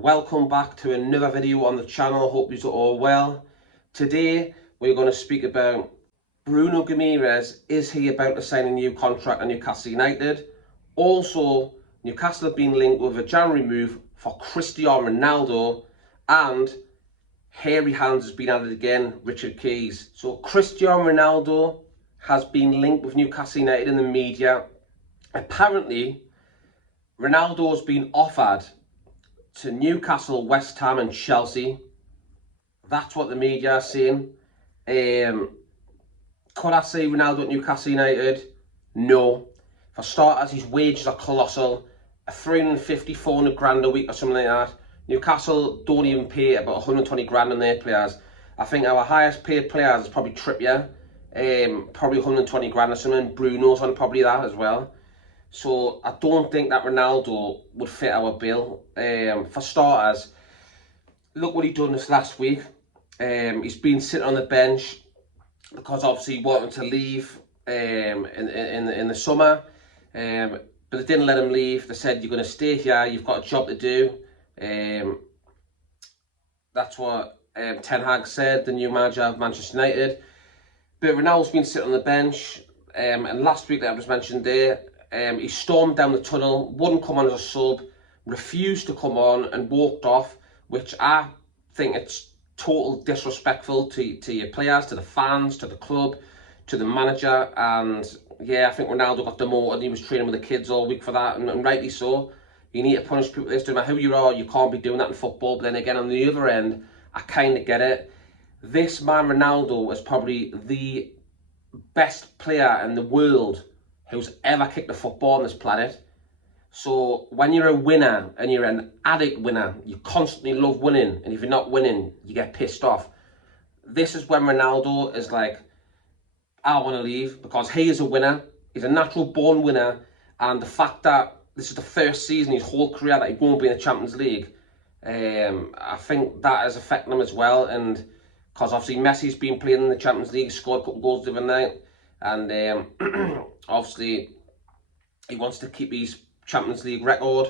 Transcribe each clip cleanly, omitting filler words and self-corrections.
welcome back to another video on the channel. Hope you're all well. Today we're going to speak about Bruno Guimarães. Is he about to sign a new contract at Newcastle United? Also, Newcastle have been linked with a January move for Cristiano Ronaldo, and hairy hands has been added again, Richard Keys. So Cristiano Ronaldo has been linked with Newcastle United in the media. Apparently Ronaldo has been offered to Newcastle, West Ham and Chelsea. That's what the media are saying. Could I say Ronaldo at Newcastle United? No. For starters, his wages are colossal. 350, 400 grand a week or something like that. Newcastle don't even pay about 120 grand on their players. I think our highest paid players is probably Trippier. Probably 120 grand or something. Bruno's on probably that as well. So I don't think that Ronaldo would fit our bill. For starters, look what he done this last week. He's been sitting on the bench because obviously he wanted to leave in the summer. But they didn't let him leave. They said, you're going to stay here, you've got a job to do. That's what Ten Hag said, the new manager of Manchester United. But Ronaldo's been sitting on the bench. And last week that I just mentioned there, he stormed down the tunnel, wouldn't come on as a sub, refused to come on and walked off, which I think it's total disrespectful to your players, to the fans, to the club, to the manager. And yeah, I think Ronaldo got demoted. He was training with the kids all week for that, and rightly so. You need to punish people like this. No matter who you are, you can't be doing that in football. But then again, on the other end, I kind of get it. This man Ronaldo is probably the best player in the world who's ever kicked a football on this planet. So when you're a winner and you're an addict winner, you constantly love winning, and if you're not winning, you get pissed off. This is when Ronaldo is like, I want to leave, because he is a winner. He's a natural born winner, and the fact that this is the first season in his whole career that he won't be in the Champions League, I think that is affecting him as well. And because obviously Messi's been playing in the Champions League, scored a couple of goals the other night, and obviously he wants to keep his Champions League record.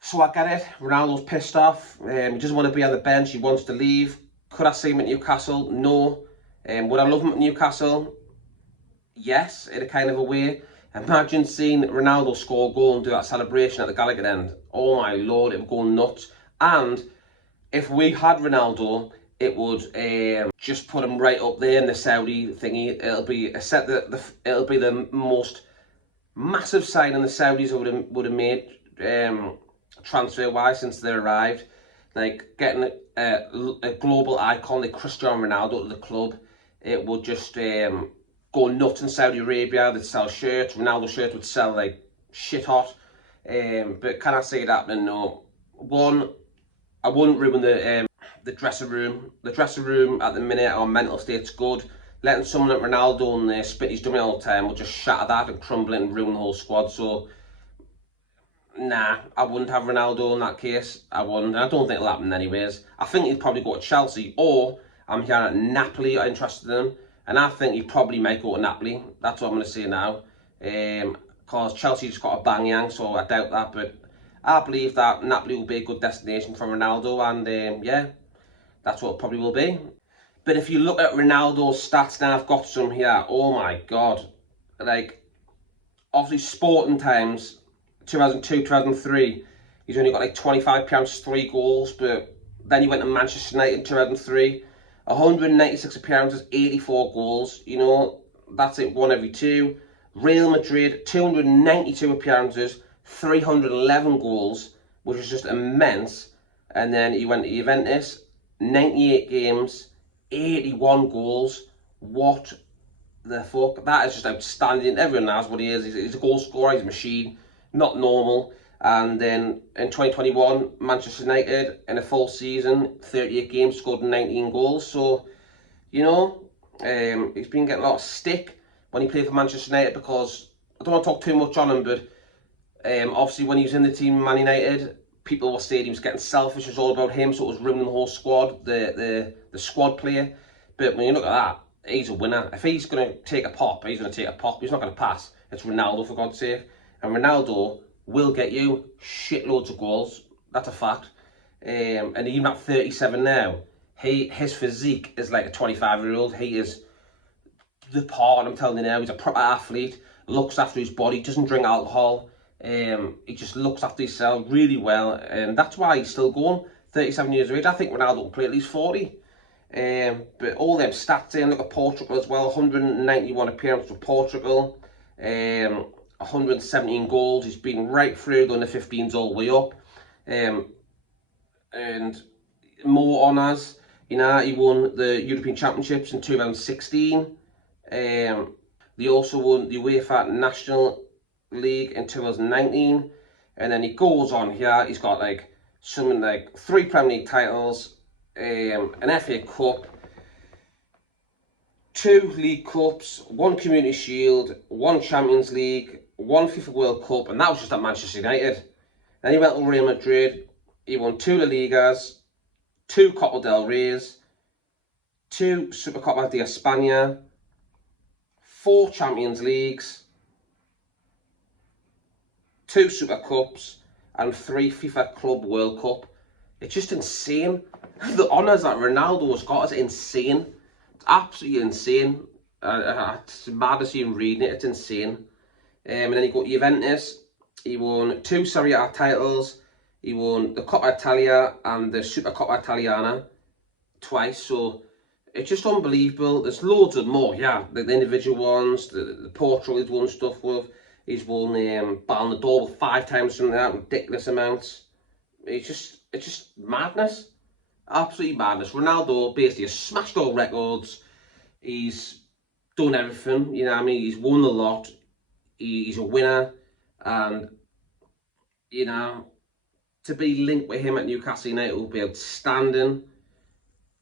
So I get it. Ronaldo's pissed off. He doesn't want to be on the bench. He wants to leave. Could I see him at Newcastle? No. Would I love him at Newcastle? Yes, in a kind of a way. Imagine seeing Ronaldo score a goal and do that celebration at the Gallagher end. Oh my lord, it would go nuts. And if we had Ronaldo, it would just put him right up there in the Saudi thingy. It'll be it'll be the most massive signing the Saudis would have made transfer wise since they arrived. Like getting a global icon like Cristiano Ronaldo to the club, it would just go nuts in Saudi Arabia. They'd sell shirts. Ronaldo shirts would sell like shit hot. But can I say that? No. One, I wouldn't ruin the dressing room. The dressing room at the minute, our mental state's good. Letting someone like Ronaldo and spit his dummy all the time will just shatter that and crumble it and ruin the whole squad. So, nah, I wouldn't have Ronaldo in that case. I wouldn't. I don't think it'll happen anyways. I think he'd probably go to Chelsea, or I'm hearing that Napoli are interested in him. And I think he probably might go to Napoli. That's what I'm going to say now. Because Chelsea's got a bang yang, so I doubt that. But I believe that Napoli will be a good destination for Ronaldo. And yeah, that's what it probably will be. But if you look at Ronaldo's stats now, I've got some here. Oh my God. Like, obviously Sporting times, 2002, 2003, he's only got like 25 appearances, 3 goals. But then he went to Manchester United in 2003. 196 appearances, 84 goals. You know, that's it, 1 every 2. Real Madrid, 292 appearances, 311 goals, which is just immense. And then he went to Juventus, 98 games, 81 goals. What the fuck? That is just outstanding. Everyone knows what he is. He's a goal scorer, he's a machine. Not normal. And then in 2021, Manchester United, in a full season, 38 games, scored 19 goals. So, you know, he's been getting a lot of stick when he played for Manchester United, because I don't want to talk too much on him, but obviously when he was in the team, Man United, people were saying he was getting selfish. It was all about him, so it was ruining the whole squad, the squad player. But when you look at that, he's a winner. If he's going to take a pop, he's going to take a pop. He's not going to pass. It's Ronaldo, for God's sake. And Ronaldo will get you shitloads of goals. That's a fact. And even at 37 now, his physique is like a 25-year-old. He is the part, I'm telling you now. He's a proper athlete, looks after his body, doesn't drink alcohol. He just looks after himself really well, and that's why he's still going. 37 years of age. I think Ronaldo will play at least 40. But all them stats in, look at Portugal as well. 191 appearances for Portugal. 117 goals. He's been right through the under 15s all the way up. And more honours. You know, he won the European Championships in 2016. They also won the UEFA National League in 2019, and then he goes on here. He's got like something like 3 Premier League titles, an FA Cup, 2 League Cups, 1 Community Shield, 1 Champions League, 1 FIFA World Cup, and that was just at Manchester United. Then he went to Real Madrid. He won 2 La Ligas, 2 Copa del Reys, 2 Supercopa de España, 4 Champions Leagues, 2 Super Cups, and 3 FIFA Club World Cup. It's just insane. The honours that Ronaldo's got is insane. It's absolutely insane. It's mad to see him reading it. It's insane. And then he got Juventus. He won 2 Serie A titles. He won the Coppa Italia and the Supercoppa Italiana twice. So it's just unbelievable. There's loads of more. Yeah, the individual ones, the Portugal he's won stuff with. He's won Ballon d'Or 5 times from that, ridiculous amounts. It's just madness. Absolutely madness. Ronaldo basically has smashed all records. He's done everything, you know what I mean? He's won a lot. He's a winner. And, you know, to be linked with him at Newcastle United will be outstanding.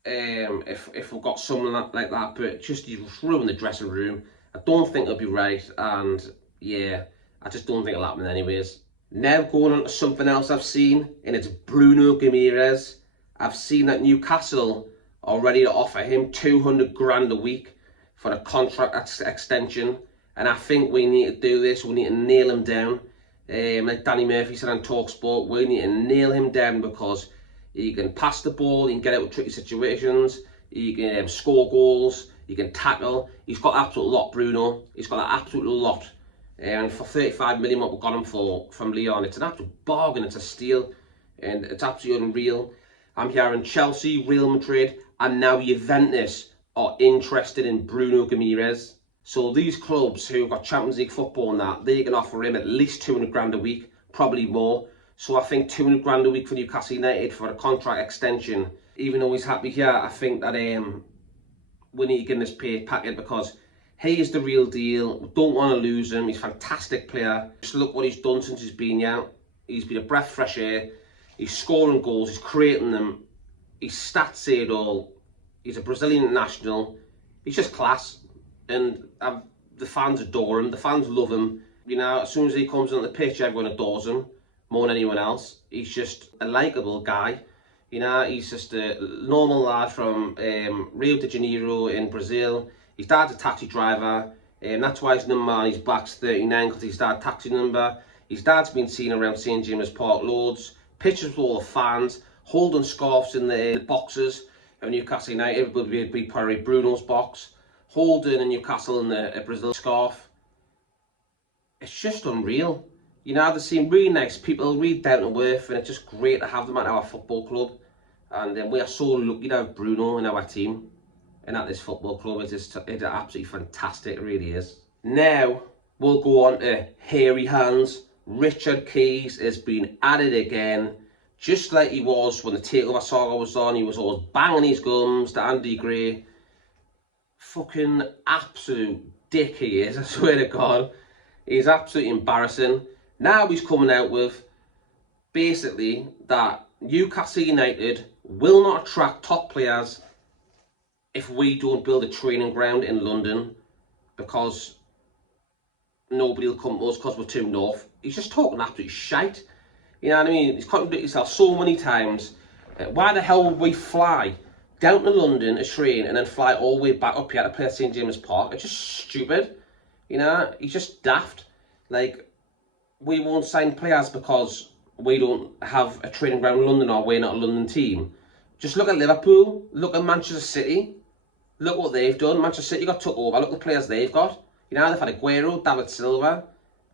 If we've got someone like that, but just he's ruined the dressing room. I don't think it'll be right, and yeah, I just don't think it'll happen anyways. Now going on to something else I've seen, and it's Bruno Guimarães. I've seen that Newcastle are ready to offer him 200 grand a week for a contract extension, and I think we need to do this. We need to nail him down. Like Danny Murphy said on TalkSport, we need to nail him down because he can pass the ball, he can get out of tricky situations, he can score goals, he can tackle. He's got absolute lot, Bruno. He's got an absolute lot. And for 35 million, what we got him for from Lyon, it's an absolute bargain. It's a steal, and it's absolutely unreal. I'm hearing Chelsea, Real Madrid, and now Juventus are interested in Bruno Guimarães. So these clubs who've got Champions League football and that, they can offer him at least 200 grand a week, probably more. So I think 200 grand a week for Newcastle United for a contract extension. Even though he's happy here, I think that we need to give him this pay packet because he is the real deal. We don't want to lose him. He's a fantastic player. Just look what he's done since he's been here. He's been a breath of fresh air. He's scoring goals. He's creating them. His stats say it all. He's a Brazilian international. He's just class. And the fans adore him. The fans love him. You know, as soon as he comes on the pitch, everyone adores him more than anyone else. He's just a likeable guy. You know, he's just a normal lad from Rio de Janeiro in Brazil. His dad's a taxi driver, and that's why his number on his back's 39, because his dad's taxi number. His dad's been seen around St James Park loads, pictures with all the fans, holding scarves in the boxes of Newcastle United. Would be probably Bruno's box, holding a Newcastle in the Brazil scarf. It's just unreal. You know, they seem really nice people, really down to earth, and it's just great to have them at our football club. And we are so lucky to have Bruno in our team and at this football club. It's absolutely fantastic, it really is. Now, we'll go on to hairy hands. Richard Keys has been at it again, just like he was when the Takeover saga was on. He was always banging his gums to Andy Gray. Fucking absolute dick he is, I swear to God. He's absolutely embarrassing. Now he's coming out with, basically, that Newcastle United will not attract top players if we don't build a training ground in London, because nobody will come to us because we're too north. He's just talking absolute shite. You know what I mean? He's contradicted himself so many times. Why the hell would we fly down to London to train and then fly all the way back up here to play at St James Park? It's just stupid. You know, he's just daft. Like, we won't sign players because we don't have a training ground in London, or we're not a London team. Just look at Liverpool, look at Manchester City, look what they've done. Manchester City got took over, look at the players they've got. You know, they've had Aguero, David Silva,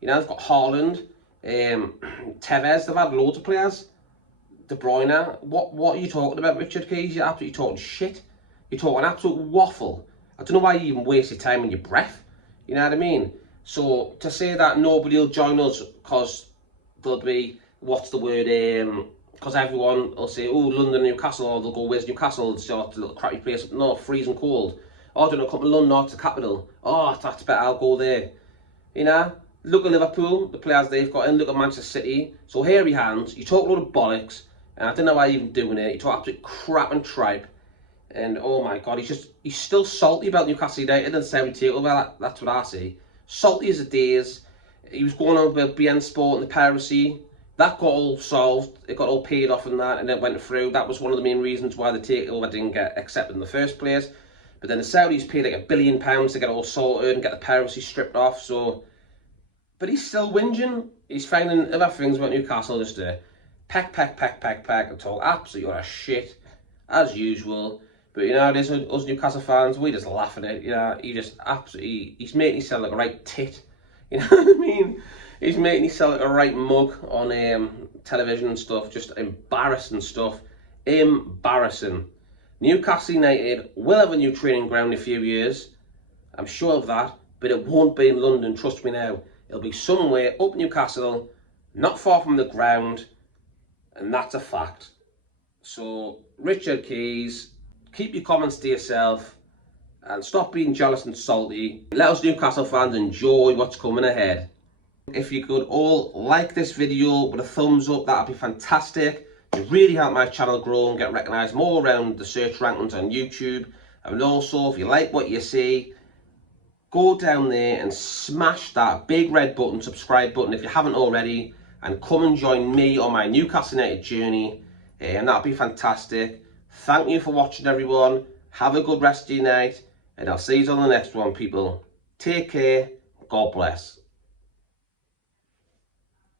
you know, they've got Haaland, Tevez, they've had loads of players. De Bruyne, what are you talking about, Richard Keys? You're absolutely talking shit. You're talking absolute waffle. I don't know why you even waste your time on your breath. You know what I mean? So to say that nobody will join us because there'll be, what's the word, because everyone will say, oh, London, Newcastle, or they'll go, where's Newcastle? It's a little crappy place. No, freezing cold. Oh, I don't know, come to London, oh, it's the capital. Oh, that's better, I'll go there. You know? Look at Liverpool, the players they've got in. Look at Manchester City. So hairy hands, you talk a lot of bollocks, and I don't know why you're even doing it. You talk absolute crap and tripe. And oh my God, he's still salty about Newcastle United and 70 over. That's what I see. Salty as the days. He was going on about BN Sport and the piracy. That got all solved. It got all paid off and that, and it went through. That was one of the main reasons why the takeover didn't get accepted in the first place. But then the Saudis paid like £1 billion to get it all sorted and get the piracy stripped off. So, but he's still whinging. He's finding other things about Newcastle just to peck, and talk absolutely utter shit as usual. But you know, it is us Newcastle fans, we just laugh at it. You know, he just absolutely, he's making himself like a right tit. You know what I mean? He's making himself like a right mug on television and stuff. Just embarrassing stuff. Embarrassing. Newcastle United will have a new training ground in a few years. I'm sure of that. But it won't be in London, trust me now. It'll be somewhere up Newcastle, not far from the ground. And that's a fact. So, Richard Keys, keep your comments to yourself and stop being jealous and salty. Let us Newcastle fans enjoy what's coming ahead. If you could all like this video with a thumbs up, that'd be fantastic. It really help my channel grow and get recognised more around the search rankings on YouTube. And also, if you like what you see, go down there and smash that big red button, subscribe button if you haven't already, and come and join me on my Newcastle United journey, and that'd be fantastic. Thank you for watching, everyone. Have a good rest of your night, and I'll see you on the next one, people. Take care. God bless.